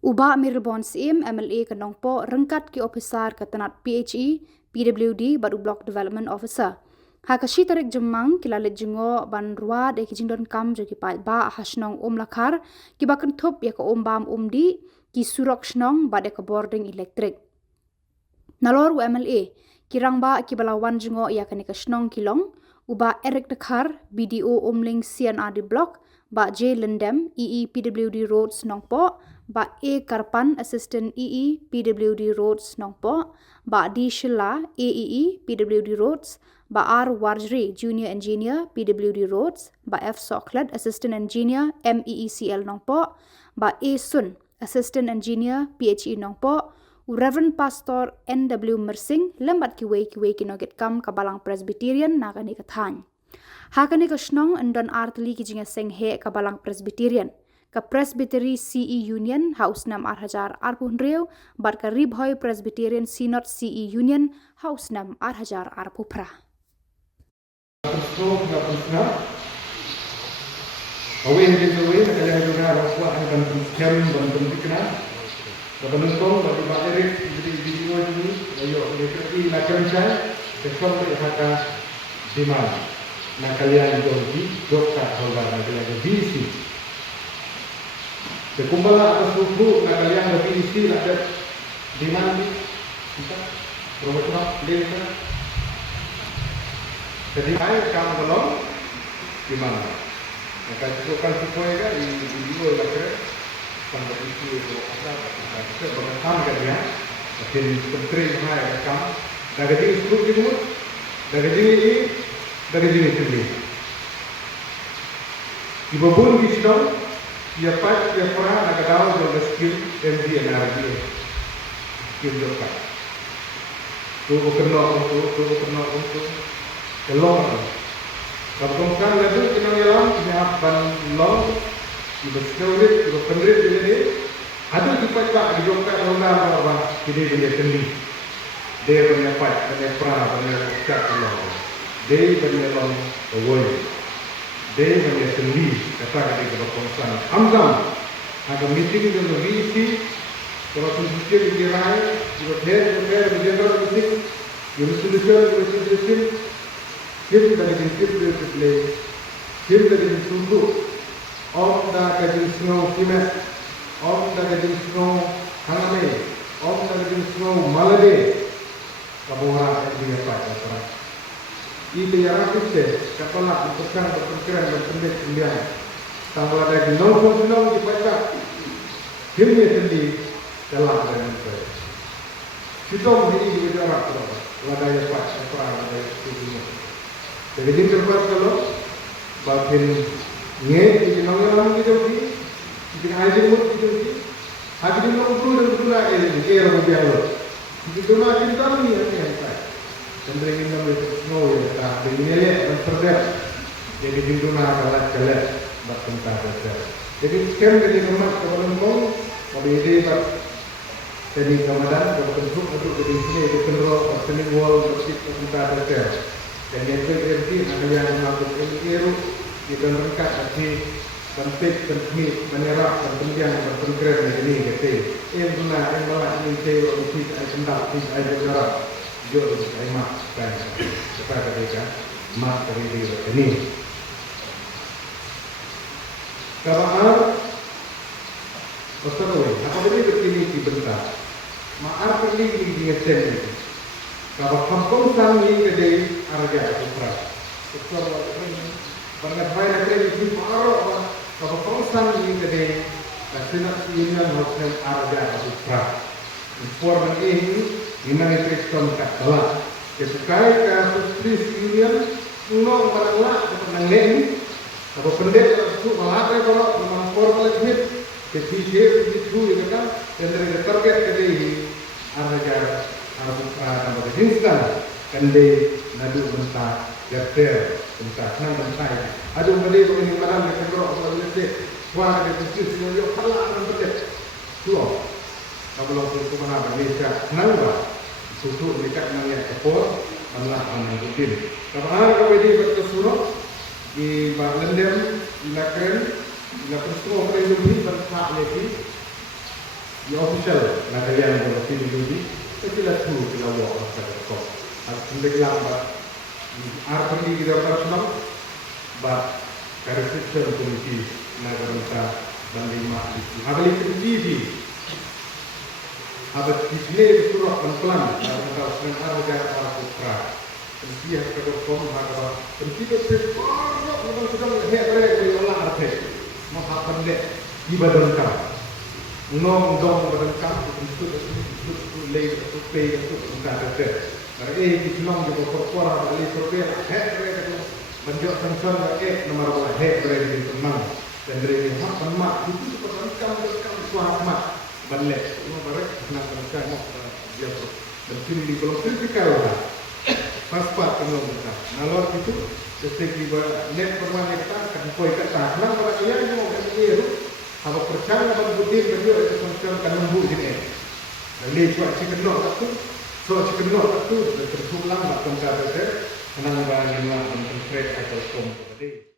Uba Mirbon Sim MLA Kanongpo rengkat ki officer katanat PHE PWD Badu Block Development Officer. Hakashi tarik jemang kilalet jengo ban ruad ki jingdon kam jo ki pai ba hasnong lakhar ki bakan thop ya ka bam di ki surok snong ba de ka boarding electric. Nalor MLA kirang ba ki balawan jengo ya ka ka snong kilong uba Eric Dekhar BDO Omling CNRD Block ba J Lendem EE PWD Roads Nongpo ba A Karpan Assistant EE PWD Roads Nongpo ba D Shilla AEE PWD Roads ba R Warjri Junior Engineer PWD Roads ba F Soklat Assistant Engineer MEECL Nongpo ba A Sun Assistant Engineer PHE Nongpo Reverend Pastor NW Mersing lembat ki noget kam kabalang Presbyterian nakani kathan. Hakani ka snong andon artli ki jinga senghe kabalang Presbyterian. Ka Presbytery CE Union House nam 8000 arpun reu bar ka Ribhoy Presbyterian Synod CE Union House nam 8000 arpu pra. Awin nak kalian juga rasa akan kem dan pendidikan. Kebenaran bagi materi di video ini, ayo kita nak kerja, sesuatu yang akan dimana. Nak kalian jadi dokter holder, nak kalian visi. Sekumpala atas suku, nak kalian visi, nak di mana? Kita profesional di mana? Jadi kamu belum di mana? Maka sukan supaya di video yang sampai itu ada kita berkam kan dia mungkin menteri hai rekam dari di grup itu dari di sini ibu pun di situ dia pas dia pernah ada tahu juga skill MD energi skill juga tu kena untuk kelong kalau kan itu kita yang siapkan long ibu sekolah, ibu pendiri ini, ada cepat pak di dompet orang apa, jadi dia sendiri, dia punya pat, punya pra, punya cat Allah, dia punya long awal, dia punya sendiri, kata kita berkongsan, amgam, ada meeting dengan visi, kalau sendiri di rai, ibu general meeting, ibu solution, kita dari kita dari tunggu. Om da kajin snow kimet, om da kajin snow hangame, om da kajin snow malade, kabora di apa cara. Ini yang aku cek, kapalah berperan berpendek. Tambah ada di nol dibaca, filmnya sendiri dalam dan itu. Kita ini juga jarak berapa? Wadaya pak, apa ada itu. Jadi ini terbuat kalau bagian Nge, jadi orang kita di, jadi aja pun kita di, hati kita betul ini, orang biasa. Kita makin tahu ni apa yang saya. Sendiri kita bersnow ya, tak beringat dan terdekat. Jadi kita nak kalah bertentang saja. Jadi sekarang kita kemas kepada Kami ini tak jadi Ramadan, berbentuk untuk jadi sini, itu kenro, seni wall, bersih bertentang saja. Dan yang itu ada yang melakukan ini kita merengkat hati penting menyerap dan pendiam dan pengkeren ini kata yang benar yang malah ini saya mesti sendak saya berharap jauh saya mak dan kepada mereka mak dari diri ini kabar betul apa ini begini dibentak mak ini ngecen kabar kampung kami kedai arja supra betul Banyak banyak yang di Marok, kalau perusahaan ini jadi Senat Union Hotel Arja Supra. Informan ini dimana Kriston tak telah. Kesukai kasus Tris Union, unong menolak menangin. Kalau pendek itu malah kalau memang formal itu, jadi itu juga kan dan dari target kedai Arja Supra dan berjinskan kendai nadu mentah Jatuh, entah senang bentai. Aduh, beli begini malam yang kedua, kalau boleh wah ada kecil senyum, kalah dan berdek. Tuh, kalau itu mana Malaysia, senang bah. Susu dekat nanya ekor, malah menanggutin. Kalau hari ini berkesuruh di Lendem, di Nakren, di Nakren semua orang lebih berhak lagi. the official Nagarian of PWD, itulah tu kita buat pada kau. Aku bilang bahawa RPD kita personal, bahawa restriction komisi Nagaramta dan lima itu. Habis itu TV, habis display surat pelan Nagaramta sering ada orang putra. Dia kata kom harga, kita sekarang kita sedang hebat di dalam arti, mahapan dek ibadah kau. Nong dong badan kamu itu lay itu pay itu bukan ada. Karena itu nong juga korporat dari survei head mereka itu menjadi concern nomor one head mereka itu tenang dan dari hak mak itu seperti kamu suara mak balik semua mereka senang mereka mau dia dan sini di kolom kritikal lah paspat kenal mereka. Nalor itu setiap net permanen kita kan koi kata senang mereka yang mau dia apa percaya pada bukti beliau itu macam kan lembu sini. Lalu cuaca cikenok tu, cuaca cikenok tu, terus pulang macam kata saya, kenang barang yang lah, macam trade atau kom tadi.